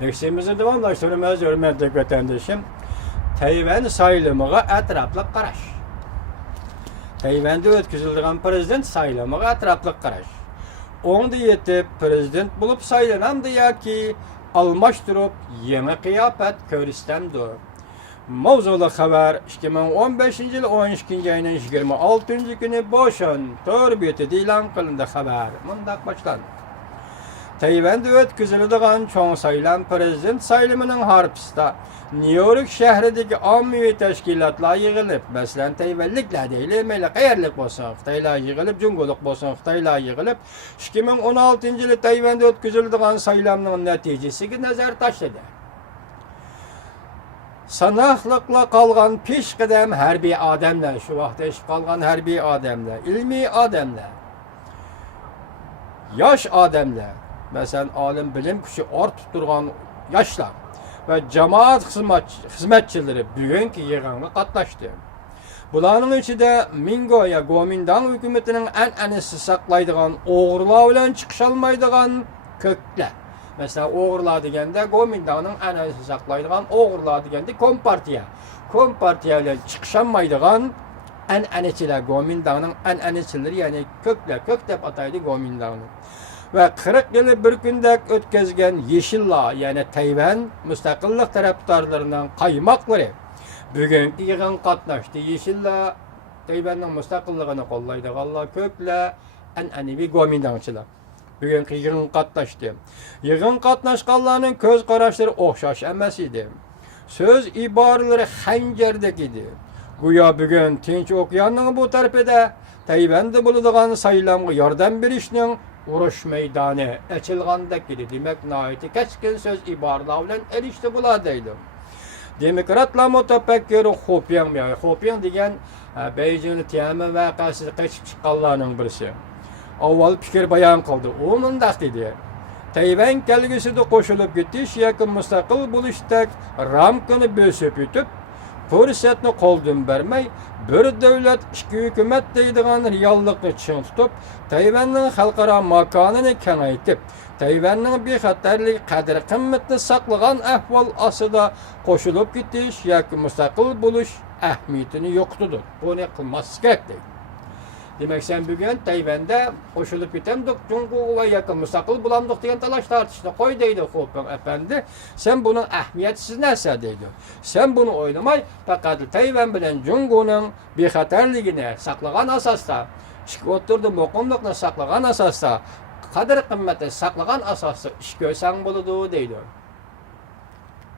Dersimizi devamlaştırmamız hürmetli vatandaşım. Tayvan sayılımıga etraflı qaraş. Tayvanda ötküzüldüğün prezident sayılımıga etraflı qaraş. Onda yetip prezident bulup saylanamdı yaki almaştırıp yeni kıyafet köristemdi. Mavzulu haber 2015 yıl 12. ayının 26. günü boşan törbiyeti dilan kılındı haber. Mundak başlandı. Tayvanda ötküzüldüğün çoğun sayılan prezident sayılımının harpısında New York şehrideki ammi teşkilatlar yığılıp, mesela Tayvanlıklar değil, meyle qayerlik bolsun, Xitaylar yığılıp, Cungoluk bolsun, Xitaylar yığılıp, 2016 yılı Tayvanda ötküzüldüğün sayılamının neticesi nazar taşladı. Sanaqlıqla qalğan peş qədəm hərbi adamlar, şu vaxt eşib qalğan hərbi adamlar, ilmi adamlar, yaş adamlar, mesela alim bilim kişi art tutturğan yaşlar ve cemaat hizmetçileri bugünkü yığınına qatnaşdı. Bularning içinde Mingoya Kuomintang hükümetinin an'anasi saqlaydigan oğurlar bilan chiqisholmaydigan kökler. Mesela oğurlar degende Kuomintangning an'anasi saqlaydigan oğurlar degende Kompartiya. Kompartiya bilan chiqisholmaydigan an'anachilar Kuomintangning an'anachileri yani kökler, kök deb ataydı Kuomintangni. Ve 40 yılı bir günde ötkezgen Yeşillar yani Tayvan müstakillik taraftarlarından kaymakları bugünkü yığın katlaştı. Yeşillar Tayvan'ın müstakilliğini kollaydıqanlar kökle an'anavi Kuomintangçılar. Bugünkü yığın katlaştı. Yığın katlaşqanlarının köz qaraşları oxşaş emas idi. Söz ibarələri xəncərdək idi. Güya bugün Tinç Okyanının bu tərəfində Tayvanda bulunduğan sayılamğa yardım berişinin uruş meydanı açılğandaq idi. Demek nəhayət kəskin söz ibarələri bilan erişdi bulardaydı. Demokratlar mütəfəkkiri Xopian degan Beijing Tiananmen vaqəsi qaçıb çıxanlarning birisi. Avval fikir bayan qildi. O mundaq dedi. Tayvan kelgüsüde qoşulup getiş yakın müstakil buluştak ramkını bösüp ütüp fırsatını qo'ldan bermey bir devlet iki hükümet deydigan reallıkni çın tutup Tayvanning xalqaro makonini kengaytib Tayvanning bexatarlik qadr qimmatini saqlagan ahvol ostida qo'shilib ketish yoki mustaqil bo'lish ahamiyatini yo'qotidir. Buni qilmaslik kerak deydi. Demek sen bugün Tayvan'da koşulup gitemdik, Cumhur'a yakın müstakil bulamdık diyen talaş tartışına koy deydi Xopian efendi. Sen bunun ehmiyetsiz neyse deydi. Sen bunu oynamay, fakat Tayvan bilen Cumhur'un bir haterliğine saklagan asasta, çıkı oturdu mukumlukla saklagan asasta, kadir kımmeti saklagan asasta iş görsen buludu deydi.